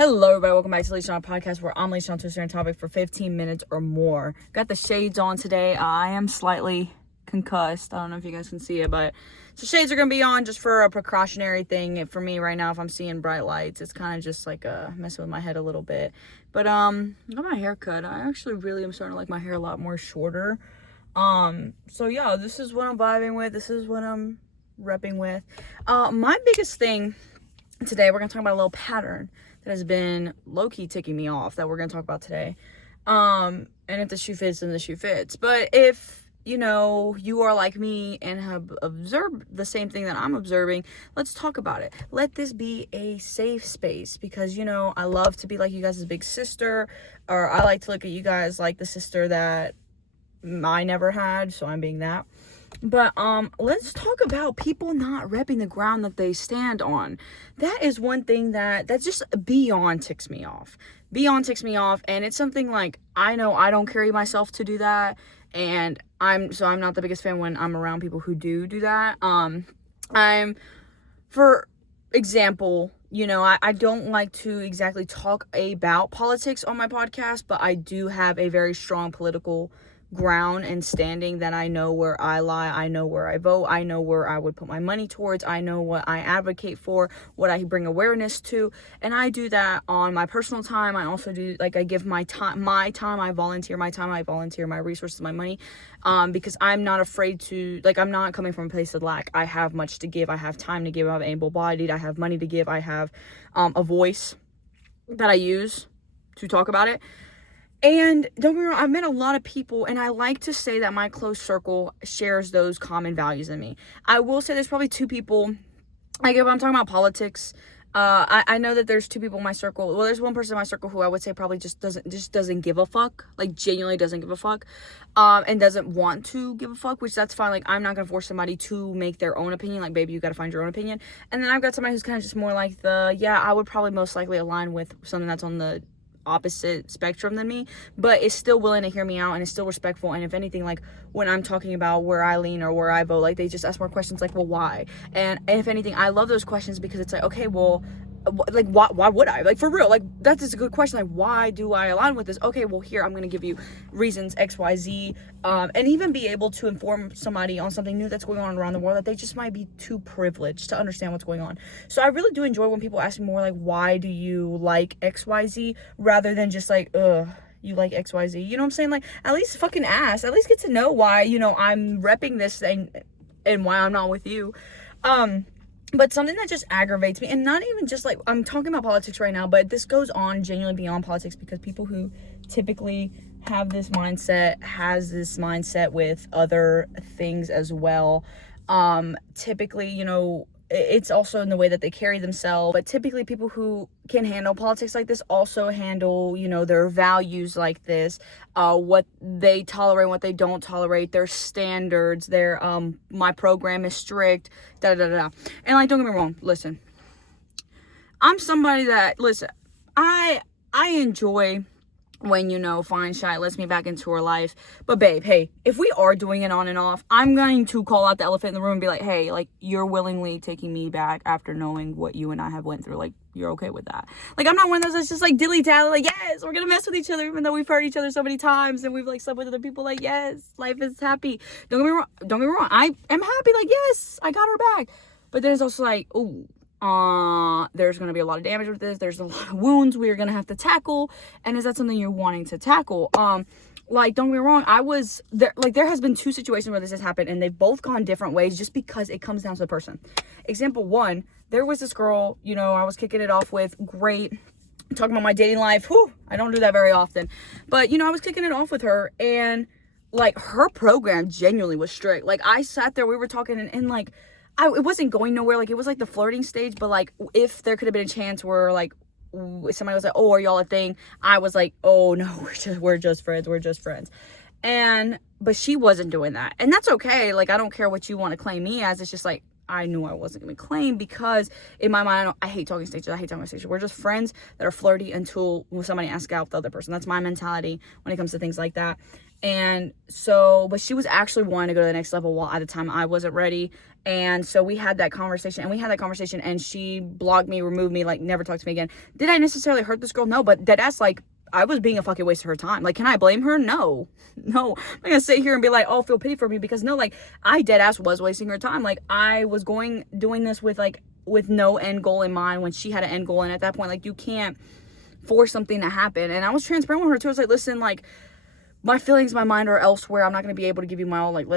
Hello, everybody. Welcome back to Leash On Podcast, where I'm Leash On to a certain topic for 15 minutes or more. Got the shades on today. I am slightly concussed. I don't know if you guys can see it, but so shades are going to be on just for a precautionary thing. For me right now, if I'm seeing bright lights, it's kind of just like messing with my head a little bit. But I got my hair cut. I actually really am starting to like my hair a lot more shorter. So yeah, this is what I'm vibing with. This is what I'm repping with. My biggest thing today, we're going to talk about a little pattern that has been low-key ticking me off that we're going to talk about today. And if the shoe fits, then the shoe fits. But if, you are like me and have observed the same thing that I'm observing, let's talk about it. Let this be a safe space because, I love to be like you guys' big sister, or I like to look at you guys like the sister that I never had, so I'm being that. But let's talk about people not repping the ground that they stand on. That is one thing that just beyond ticks me off. Beyond ticks me off, and it's something like I know I don't carry myself to do that, and I'm not the biggest fan when I'm around people who do that. For example, I don't like to exactly talk about politics on my podcast, but I do have a very strong political ground and standing that I know where I lie, I know where I vote, I know where I would put my money towards, I know what I advocate for, what I bring awareness to, and I do that on my personal time. I also do, I give my time, I volunteer my resources, my money, because I'm not afraid to, I'm not coming from a place of lack. I have much to give, I have time to give, I'm able-bodied, I have money to give, I have a voice that I use to talk about it. And don't get me wrong, I've met a lot of people, and I like to say that my close circle shares those common values in me. I will say there's probably two people, if I'm talking about politics, I know that there's two people in my circle. Well, there's one person in my circle who I would say probably just doesn't give a fuck, genuinely doesn't give a fuck, and doesn't want to give a fuck, which that's fine. I'm not gonna force somebody to make their own opinion. Baby, you gotta find your own opinion. And then I've got somebody who's kind of just more like I would probably most likely align with something that's on the opposite spectrum than me, but is still willing to hear me out and is still respectful. And if anything, when I'm talking about where I lean or where I vote, they just ask more questions well, why? And if anything, I love those questions because it's okay, well, why would I? For real, that's just a good question. Why do I align with this? Okay, well, here, I'm going to give you reasons X, Y, Z, and even be able to inform somebody on something new that's going on around the world that they just might be too privileged to understand what's going on. So I really do enjoy when people ask me more why do you like X, Y, Z, rather than just you like X, Y, Z. You know what I'm saying? At least fucking ask. At least get to know why, I'm repping this thing and why I'm not with you. But something that just aggravates me, and not even just I'm talking about politics right now, but this goes on genuinely beyond politics, because people who typically have this mindset has this mindset with other things as well. Typically, it's also in the way that they carry themselves, but typically people who can handle politics like this also handle, their values like this, what they tolerate, what they don't tolerate, their standards, their, my program is strict, da da da da. And don't get me wrong, listen, I'm somebody that, I enjoy when, fine shite lets me back into her life. But babe, hey, if we are doing it on and off, I'm going to call out the elephant in the room and be hey, you're willingly taking me back after knowing what you and I have went through. You're okay with that. I'm not one of those that's just dilly-dally, yes, we're gonna mess with each other, even though we've hurt each other so many times and we've slept with other people. Yes, life is happy. Don't get me wrong. I am happy, yes, I got her back. But there's also ooh, there's going to be a lot of damage with this. There's a lot of wounds we're going to have to tackle. And is that something you're wanting to tackle? Don't get me wrong. I was there, there has been two situations where this has happened, and they've both gone different ways just because it comes down to the person. Example one, there was this girl, I was kicking it off with, great, talking about my dating life. Whew, I don't do that very often, but I was kicking it off with her, and her program genuinely was strict. I sat there, we were talking, and it wasn't going nowhere. It was the flirting stage, but if there could have been a chance where somebody was oh, are y'all a thing? I was oh no, we're just friends. But she wasn't doing that, and that's okay. I don't care what you want to claim me as. It's just I knew I wasn't going to claim, because in my mind, I hate talking stages. We're just friends that are flirty until somebody asks out the other person. That's my mentality when it comes to things like that. And so, but she was actually wanting to go to the next level while at the time I wasn't ready. And so we had that conversation, and she blocked me, removed me, like never talked to me again. Did I necessarily hurt this girl? No, but deadass, like, I was being a fucking waste of her time. Like, can I blame her? No. I'm not gonna sit here and be like, oh, feel pity for me, because no, like, I deadass was wasting her time. Like, I was doing this with no end goal in mind when she had an end goal. And at that point, like, you can't force something to happen. And I was transparent with her too. I was like, listen, like, my feelings, my mind are elsewhere. I'm not gonna be able to give you my all. Like,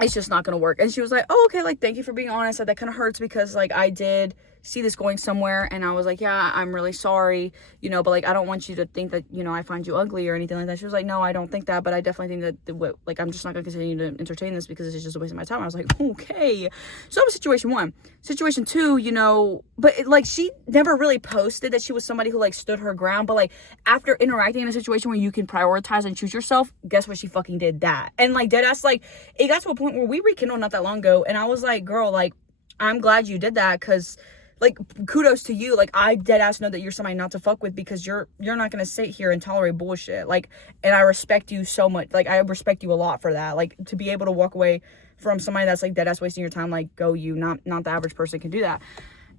it's just not gonna work. And she was like, oh, okay, like, thank you for being honest. That kind of hurts, because like, I did see this going somewhere. And I was like, yeah, I'm really sorry, but like, I don't want you to think that, I find you ugly or anything like that. She was like, no, I don't think that, but I definitely think that like, I'm just not gonna continue to entertain this, because it's just a waste of my time. I was like, okay. So that was situation one. Situation two, but like, she never really posted that she was somebody who like stood her ground. But like, after interacting in a situation where you can prioritize and choose yourself, guess what? She fucking did that. And like, deadass, like, it got to a point where we rekindled not that long ago. And I was like, girl, like, I'm glad you did that, because like, kudos to you. Like, I dead ass know that you're somebody not to fuck with, because you're not gonna sit here and tolerate bullshit. Like, and I respect you so much. Like, I respect you a lot for that. Like, to be able to walk away from somebody that's like dead ass wasting your time, like, go you. Not the average person can do that.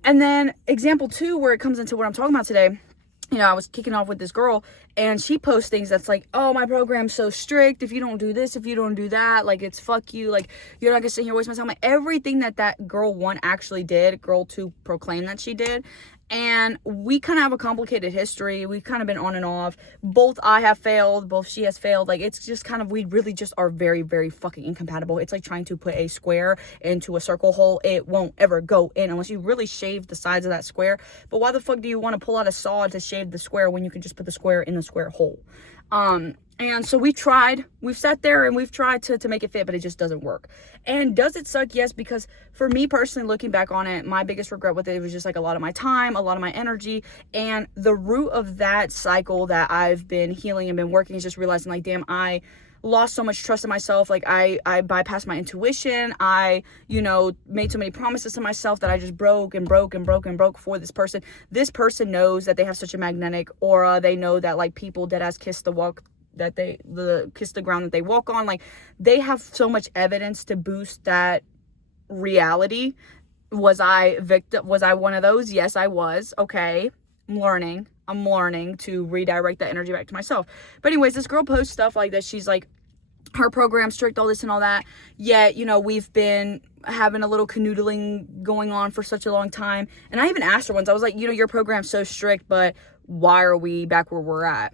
And then example two, where it comes into what I'm talking about today. I was kicking off with this girl, and she posts things that's like, oh, my program's so strict. If you don't do this, if you don't do that, like, it's fuck you. Like, you're not gonna sit here and waste my time. Like, everything that girl one actually did, girl two proclaimed that she did. And we kind of have a complicated history. We've kind of been on and off. Both I have failed, both she has failed. Like, it's just kind of, we really just are very, very fucking incompatible. It's like trying to put a square into a circle hole. It won't ever go in unless you really shave the sides of that square. But why the fuck do you want to pull out a saw to shave the square when you can just put the square in the square hole? And so we've sat there and we've tried to make it fit, but it just doesn't work. And does it suck? Yes, because for me personally, looking back on it, my biggest regret with it was just like a lot of my time, a lot of my energy. And the root of that cycle that I've been healing and been working is just realizing, like, damn, I lost so much trust in myself. Like, I bypassed my intuition. I, made so many promises to myself that I just broke for this person. This person knows that they have such a magnetic aura. They know that, like, people dead ass kiss the ground that they walk on. Like, they have so much evidence to boost that reality. Was I one of those? Yes, I was. Okay, I'm learning to redirect that energy back to myself. But anyways, this girl posts stuff like that. She's like, her program strict, all this and all that. Yet, we've been having a little canoodling going on for such a long time. And I even asked her once, I was like, your program's so strict, but why are we back where we're at?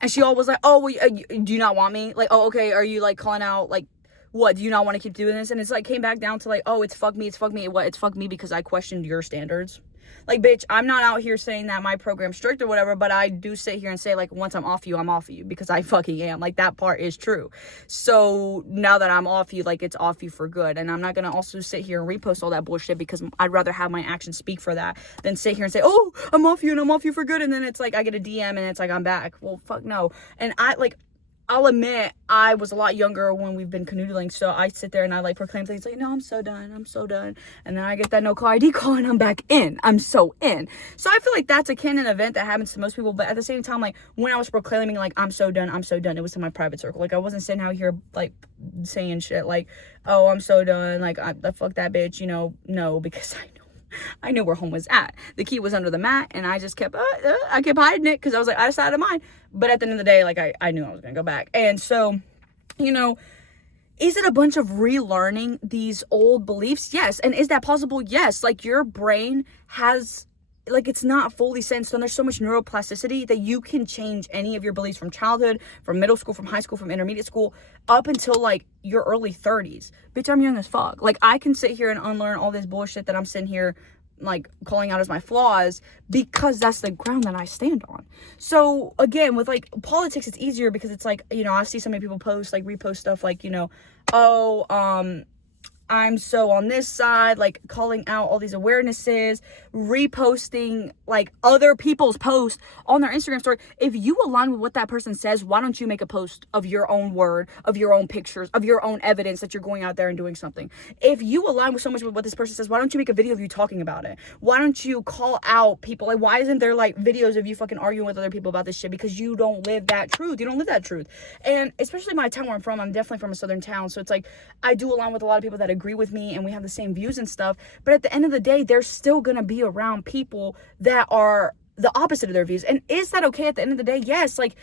And she all was like, oh, well, do you not want me? Like, oh, okay, are you, like, calling out, like, what, do you not want to keep doing this? And it's, like, came back down to, like, oh, it's fuck me. What? It's fuck me because I questioned your standards. Like, bitch, I'm not out here saying that my program's strict or whatever, but I do sit here and say, like, once I'm off you, because I fucking am. Like, that part is true. So now that I'm off you, like, it's off you for good. And I'm not going to also sit here and repost all that bullshit, because I'd rather have my actions speak for that than sit here and say, oh, I'm off you and I'm off you for good. And then it's like, I get a DM and it's like, I'm back. Well, fuck no. And I'll admit, I was a lot younger when we've been canoodling, so I sit there and I, like, proclaim things like, no, I'm so done. And then I get that no call ID call and I'm back in. I'm so in. So I feel like that's a canon event that happens to most people, but at the same time, like, when I was proclaiming, like, I'm so done, it was in my private circle. Like, I wasn't sitting out here, like, saying shit like, oh, I'm so done, like, fuck that bitch, no, because I knew where home was at. The key was under the mat, and I just kept hiding it, because I was like, I decided mine. But at the end of the day, like, I knew I was gonna go back. And so, is it a bunch of relearning these old beliefs? Yes. And is that possible? Yes. Like, your brain has, like, it's not fully set in stone. There's so much neuroplasticity that you can change any of your beliefs from childhood, from middle school, from high school, from intermediate school, up until, like, your early 30s. Bitch, I'm young as fuck. Like, I can sit here and unlearn all this bullshit that I'm sitting here, like, calling out as my flaws, because that's the ground that I stand on. So again, with, like, politics, it's easier because it's like, I see so many people post, like, repost stuff like, oh, I'm so on this side, like, calling out all these awarenesses, reposting, like, other people's posts on their Instagram story. If you align with what that person says, why don't you make a post of your own word, of your own pictures, of your own evidence that you're going out there and doing something? If you align with so much with what this person says, why don't you make a video of you talking about it? Why don't you call out people? Like, why isn't there, like, videos of you fucking arguing with other people about this shit? Because you don't live that truth. You don't live that truth. And especially my town where I'm from, I'm definitely from a southern town, so it's like, I do align with a lot of people that agree with me and we have the same views and stuff. But at the end of the day, they're still going to be around people that are the opposite of their views. And is that okay at the end of the day? Yes. Like,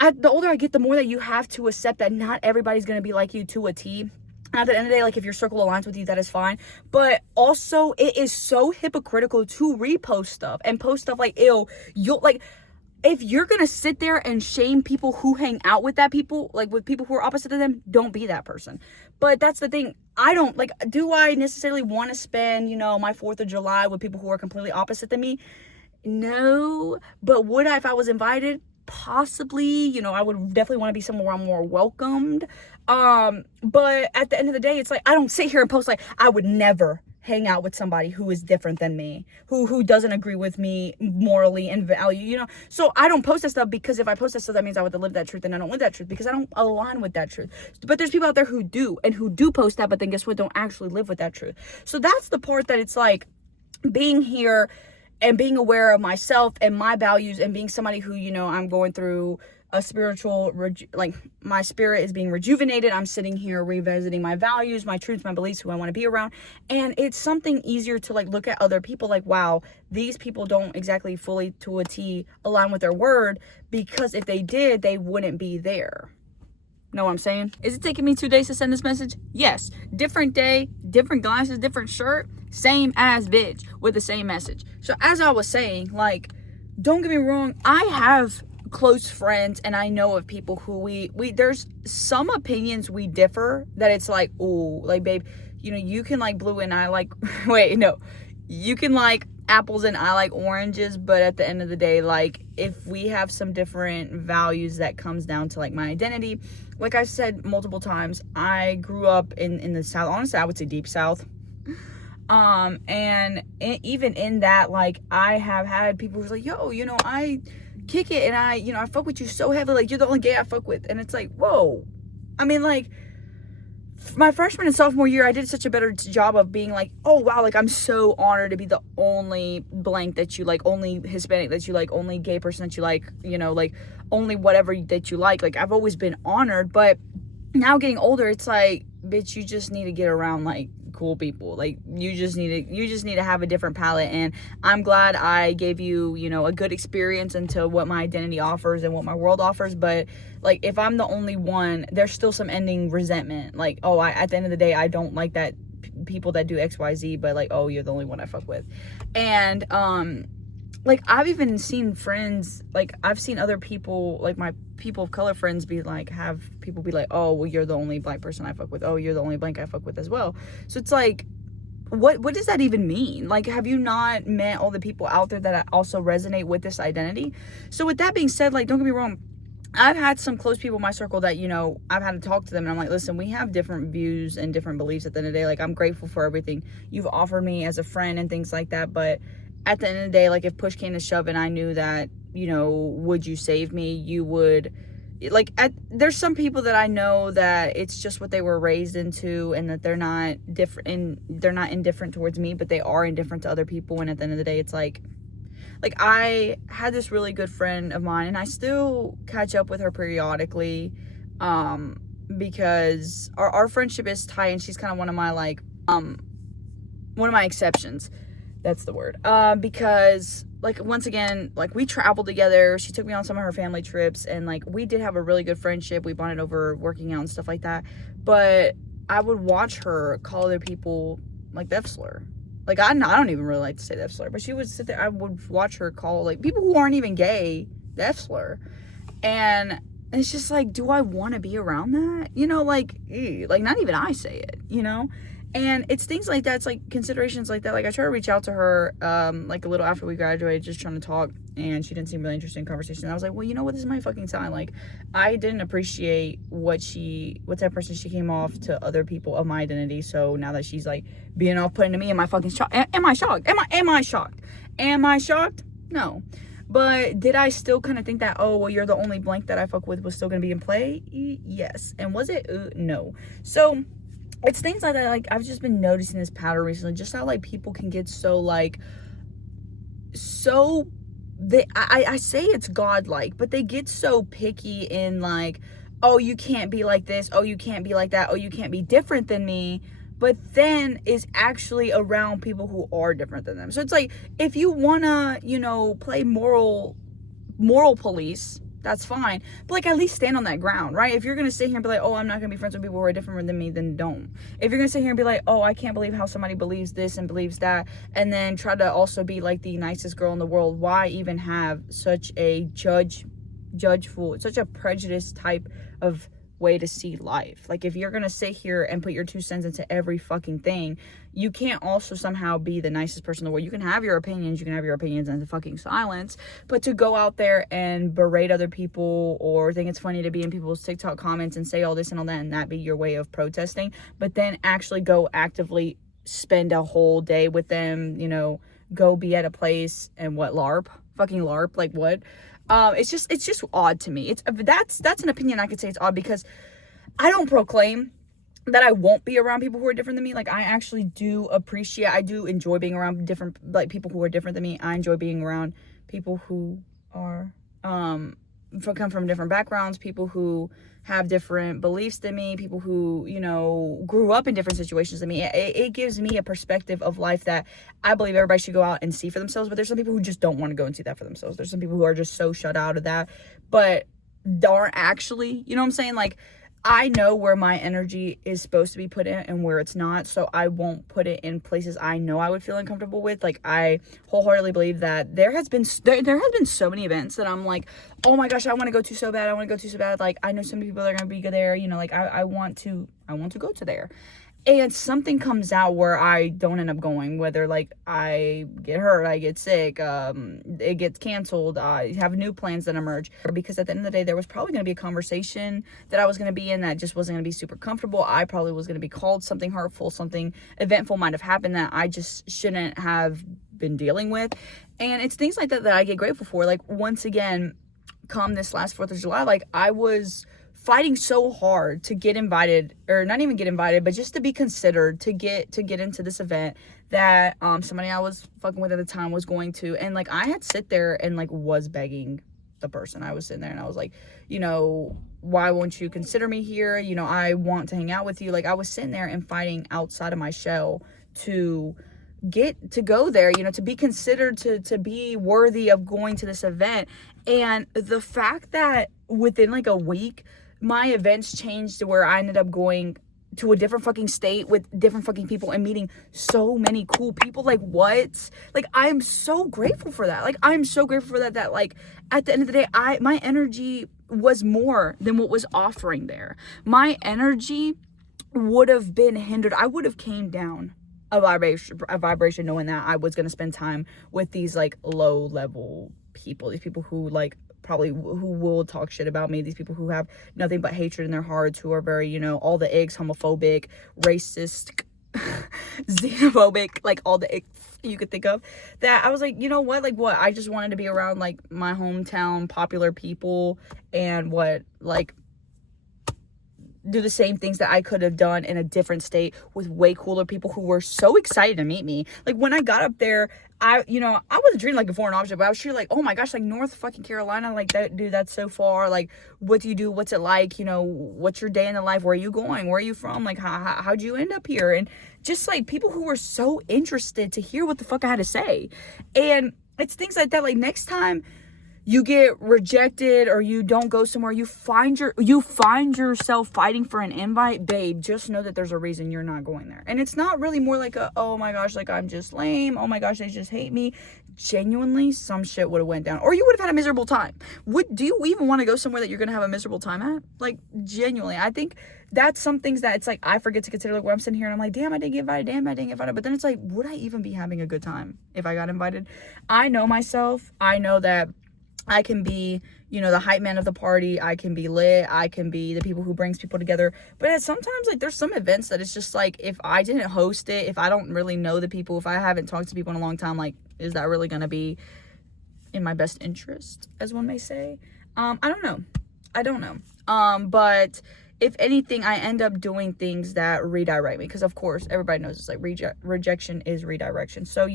the older I get, the more that you have to accept that not everybody's going to be like you to a T. And at the end of the day, like, if your circle aligns with you, that is fine. But also, it is so hypocritical to repost stuff and post stuff like, ew, you'll, like, if you're going to sit there and shame people who hang out with that people, like, with people who are opposite of them, don't be that person. But that's the thing. I don't, like, do I necessarily want to spend, you know, my 4th of July with people who are completely opposite than me? No. But would I if I was invited? Possibly. You know, I would definitely want to be somewhere where I'm more welcomed. But at the end of the day, it's like, I don't sit here and post like, I would never hang out with somebody who is different than me, who doesn't agree with me morally and value, you know. So I don't post that stuff, because if I post that stuff, that means I would live that truth, and I don't live that truth because I don't align with that truth. But there's people out there who do, and who do post that, but then guess what, don't actually live with that truth. So that's the part that it's like, being here and being aware of myself and my values, and being somebody who, you know, I'm going through a spiritual, like, my spirit is being rejuvenated. I'm sitting here revisiting my values, my truths, my beliefs, who I want to be around. And it's something easier to, like, look at other people like, wow, these people don't exactly fully to a T align with their word, because if they did, they wouldn't be there. Know what I'm saying? Is it taking me 2 days to send this message? Yes. Different day, different glasses, different shirt, same as bitch with the same message. So as I was saying, like, don't get me wrong, I have close friends, and I know of people who we there's some opinions we differ, that it's like, oh, like, babe, you know, you can like blue and I like wait, no, you can like apples and I like oranges, but at the end of the day, like, if we have some different values, that comes down to like my identity. Like I said multiple times, I grew up in the South. Honestly, I would say deep South. And even in that, like, I have had people who's like, yo, you know, I kick it, and I, you know, I fuck with you so heavily, like, you're the only gay I fuck with. And it's like, whoa. I mean, like, my freshman and sophomore year, I did such a better job of being like, oh wow, like, I'm so honored to be the only blank that you like, only Hispanic that you like, only gay person that you like, you know, like, only whatever that you like. Like, I've always been honored. But now getting older, it's like, bitch, you just need to get around like cool people. Like, you just need to have a different palette. And I'm glad I gave you, you know, a good experience into what my identity offers and what my world offers. But like, if I'm the only one, there's still some ending resentment. Like, oh, at the end of the day, I don't like that people that do XYZ, but like, oh, you're the only one I fuck with. And like, I've even seen friends, like, I've seen other people, like my people of color friends, be like, have people be like, oh, well, you're the only black person I fuck with. Oh, you're the only blank I fuck with as well. So it's like, what does that even mean? Like, have you not met all the people out there that also resonate with this identity? So with that being said, like, don't get me wrong, I've had some close people in my circle that, you know, I've had to talk to them, and I'm like, listen, we have different views and different beliefs. At the end of the day, like, I'm grateful for everything you've offered me as a friend and things like that, but at the end of the day, like, if push came to shove and I knew that, you know, would you save me? You would, like, there's some people that I know that it's just what they were raised into, and that they're not different, and they're not indifferent towards me, but they are indifferent to other people. And at the end of the day, it's like I had this really good friend of mine, and I still catch up with her periodically, because our friendship is tight, and she's kind of one of my, like, one of my exceptions. That's the word. Because, like, once again, like, we traveled together. She took me on some of her family trips, and, like, we did have a really good friendship. We bonded over working out and stuff like that. But I would watch her call other people, like, the F slur. Like, I don't even really like to say the F slur, but she would sit there. I would watch her call, like, people who aren't even gay the F slur. And it's just like, do I want to be around that? You know, like, ew, like, not even I say it, you know? And it's things like that. It's like considerations like that. Like, I tried to reach out to her, like, a little after we graduated, just trying to talk, and she didn't seem really interested in conversation. And I was like, well, you know what? This is my fucking sign. Like, I didn't appreciate what type of person she came off to other people of my identity. So now that she's, like, being off-putting to me, am I fucking shocked? Am I shocked? Am I shocked? Am I shocked? No. But did I still kind of think that, oh, well, you're the only blank that I fuck with was still going to be in play? Yes. And was it? No. So it's things like that. Like, I've just been noticing this pattern recently, just how, like, people can get so, like, I say it's godlike, but they get so picky in, like, oh, you can't be like this, oh, you can't be like that, oh, you can't be different than me. but then is actually around people who are different than them. So it's like, if you wanna, play moral police, that's fine, but like at least stand on that ground, right? If you're gonna sit here and be like, oh, I'm not gonna be friends with people who are different than me, then don't. If you're gonna sit here and be like, oh, I can't believe how somebody believes this and believes that, and then try to also be like the nicest girl in the world, why even have such a judgeful, such a prejudiced type of way to see life? Like, if you're gonna sit here and put your 2 cents into every fucking thing, you can't also somehow be the nicest person in the world. You can have your opinions into fucking silence, but to go out there and berate other people or think it's funny to be in people's TikTok comments and say all this and all that, and that be your way of protesting, but then actually go actively spend a whole day with them, go be at a place and fucking LARP, like what? It's just odd to me. That's an opinion. I could say it's odd because I don't proclaim that I won't be around people who are different than me. Like, I actually do enjoy being around different, like, people who are different than me. I enjoy being around people who are, come from different backgrounds, people who have different beliefs than me, people who, grew up in different situations than me. It gives me a perspective of life that I believe everybody should go out and see for themselves. But there's some people who just don't want to go and see that for themselves. There's some people who are just so shut out of that, but aren't actually, you know what I'm saying? Like, I know where my energy is supposed to be put in and where it's not, so I won't put it in places I know I would feel uncomfortable with. Like, I wholeheartedly believe that there has been so many events that I'm like, oh my gosh, I want to go to so bad. Like, I know so many people that are gonna be there. Like, I want to go to there. And something comes out where I don't end up going, whether like I get hurt, I get sick, it gets canceled, I have new plans that emerge. Because at the end of the day, there was probably going to be a conversation that I was going to be in that just wasn't going to be super comfortable. I probably was going to be called something hurtful, something eventful might have happened that I just shouldn't have been dealing with. And it's things like that that I get grateful for. Like, once again, come this last 4th of July, like, I was fighting so hard to get invited, or not even get invited, but just to be considered to get into this event that somebody I was fucking with at the time was going to. And like, I had sit there and like was begging the person. I was sitting there and I was like, why won't you consider me here? I want to hang out with you. Like, I was sitting there and fighting outside of my shell to get to go there, to be considered, to be worthy of going to this event. And the fact that within like a week, my events changed to where I ended up going to a different fucking state with different fucking people and meeting so many cool people. Like, what? Like, I am so grateful for that. Like, I'm so grateful for that like, at the end of the day, my energy was more than what was offering there. My energy would have been hindered. I would have came down a vibration knowing that I was going to spend time with these like low level people, these people who like probably who will talk shit about me, these people who have nothing but hatred in their hearts, who are very, all the eggs, homophobic, racist, xenophobic, like all the eggs you could think of. That I was like, what, I just wanted to be around like my hometown popular people and do the same things that I could have done in a different state with way cooler people who were so excited to meet me. Like, when I got up there, I wasn't treating like a foreign object, but I was treated like, oh my gosh, like North fucking Carolina, like that, dude, that's so far. Like, what do you do? What's it like? What's your day in the life? Where are you going? Where are you from? Like, how'd you end up here? And just like people who were so interested to hear what the fuck I had to say. And it's things like that. Like, next time you get rejected or you don't go somewhere, you find yourself fighting for an invite, babe, just know that there's a reason you're not going there. And it's not really more like oh my gosh, like I'm just lame, oh my gosh, they just hate me. Genuinely, some shit would have went down, or you would have had a miserable time. Do you even want to go somewhere that you're gonna have a miserable time at? Like, genuinely, I think that's some things that it's like I forget to consider. Like, when I'm sitting here and I'm like, damn, I didn't get invited. But then it's like, would I even be having a good time if I got invited? I know myself. I know that I can be, the hype man of the party. I can be lit. I can be the people who brings people together. But sometimes, like, there's some events that it's just like, if I didn't host it, if I don't really know the people, if I haven't talked to people in a long time, like, is that really going to be in my best interest, as one may say? I don't know. But if anything, I end up doing things that redirect me. Because, of course, everybody knows it's like rejection is redirection. So,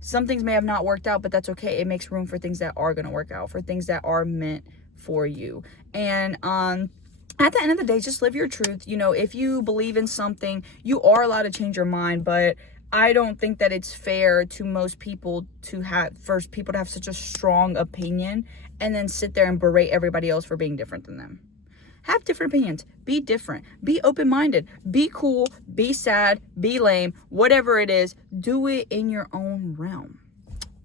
some things may have not worked out, but that's okay. It makes room for things that are going to work out, for things that are meant for you. And at the end of the day, just live your truth. You know, if you believe in something, you are allowed to change your mind, but I don't think that it's fair to most people to have such a strong opinion and then sit there and berate everybody else for being different than them. Have different opinions. Be different. Be open-minded. Be cool. Be sad. Be lame. Whatever it is, do it in your own realm.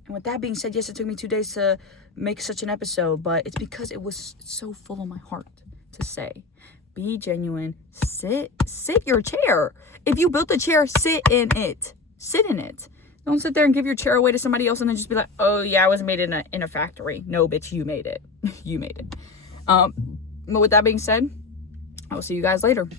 And with that being said, yes, it took me 2 days to make such an episode, but it's because it was so full of my heart to say. Be genuine. Sit your chair. If you built a chair, sit in it. Sit in it. Don't sit there and give your chair away to somebody else and then just be like, oh yeah, I was made in a factory. No, bitch, you made it. You made it. But with that being said, I will see you guys later.